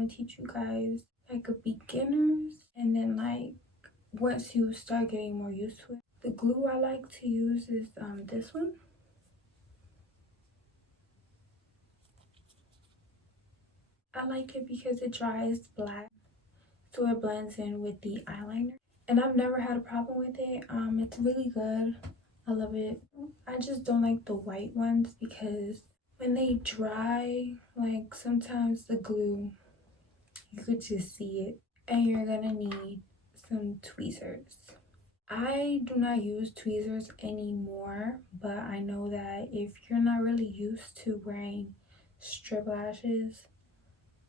gonna teach you guys like a beginners, and then like once you start getting more used to it. The glue I like to use is this one. I like it because it dries black, so it blends in with the eyeliner. And I've never had a problem with it. It's really good. I love it. I just don't like the white ones because when they dry, like sometimes the glue, you could just see it. And you're gonna need some tweezers. I do not use tweezers anymore, but I know that if you're not really used to wearing strip lashes,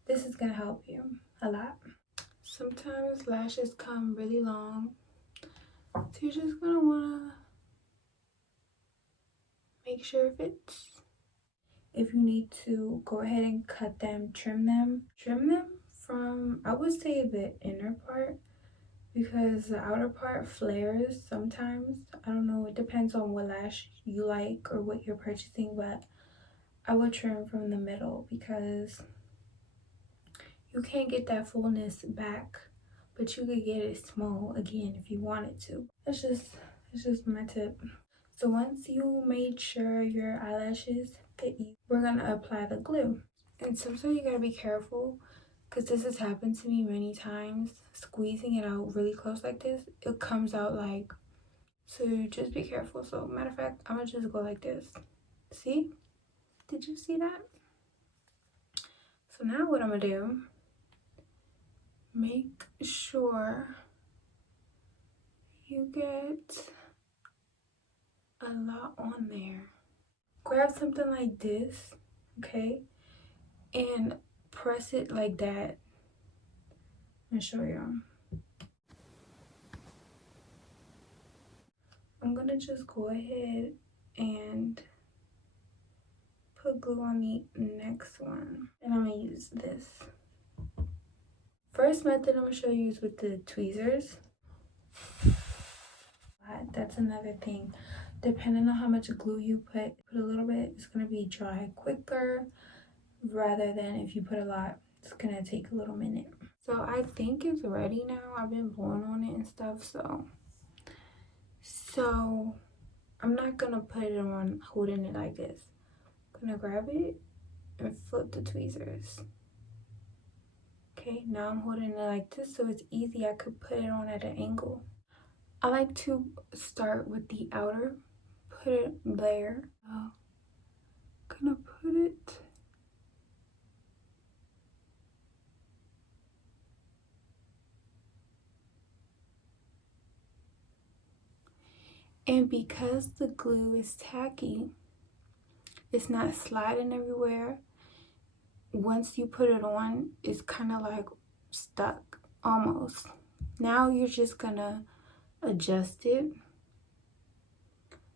this is gonna help you a lot. Sometimes lashes come really long, so you're just gonna wanna make sure it fits. If you need to, go ahead and cut them, trim them from, I would say, the inner part, because the outer part flares sometimes. I don't know, it depends on what lash you like or what you're purchasing, but I would trim from the middle because you can't get that fullness back, but you could get it small again if you wanted to. It's just my tip. So once you made sure your eyelashes fit you, we're gonna apply the glue. And sometimes you gotta be careful because this has happened to me many times. Squeezing it out really close like this, it comes out like, so just be careful. So matter of fact, I'm gonna just go like this. See? Did you see that? So now what I'm gonna do, make sure you get a lot on there. Grab something like this, okay, and press it like that. Let me show y'all. I'm gonna just go ahead and put glue on the next one, and I'm gonna use this. First method I'm gonna show you is with the tweezers. That's another thing. Depending on how much glue you put a little bit, it's gonna be dry quicker rather than if you put a lot, it's gonna take a little minute. So I think it's ready now. I've been blowing on it and stuff, so I'm not gonna put it on holding it like this. I'm gonna grab it and flip the tweezers. Okay, now I'm holding it like this so it's easy. I could put it on at an angle. I like to start with the outer, put it there. I'm gonna put it and because the glue is tacky, it's not sliding everywhere. Once you put it on, it's kind of like stuck almost. Now you're just gonna adjust it.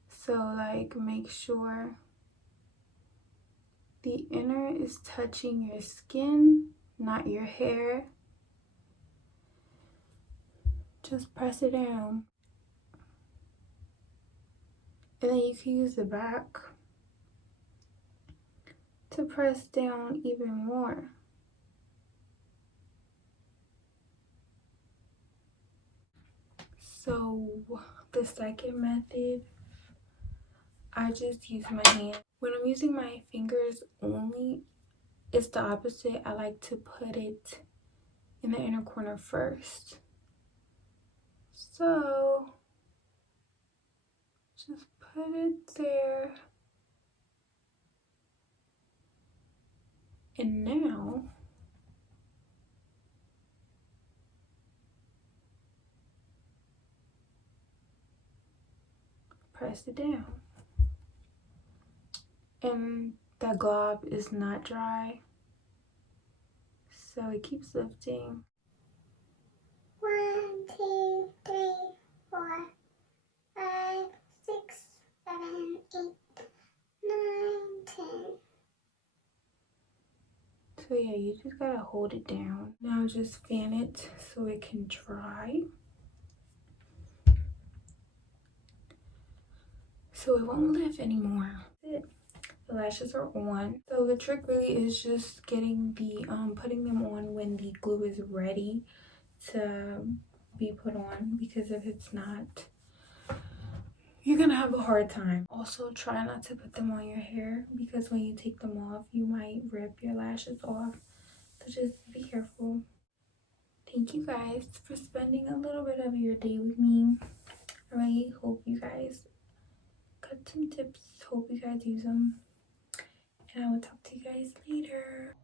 So like make sure the inner is touching your skin, not your hair. Just press it down. And then you can use the back to press down even more. So the second method, I just use my hand. When I'm using my fingers only, it's the opposite. I like to put it in the inner corner first. So just put it there. And now press it down. And that glob is not dry, so it keeps lifting. 1, 2, 3, 4, 5, 6, 7, 8, 9, 10. So yeah, you just gotta hold it down. Now just fan it so it can dry. So it won't lift anymore. That's it. the lashes are on. So the trick really is just getting the putting them on when the glue is ready to be put on, because if it's not, you're gonna have a hard time. Also, try not to put them on your hair, because when you take them off you might rip your lashes off, so just be careful. Thank you guys for spending a little bit of your day with me. I really hope you guys got some tips, hope you guys use them, and I will talk to you guys later.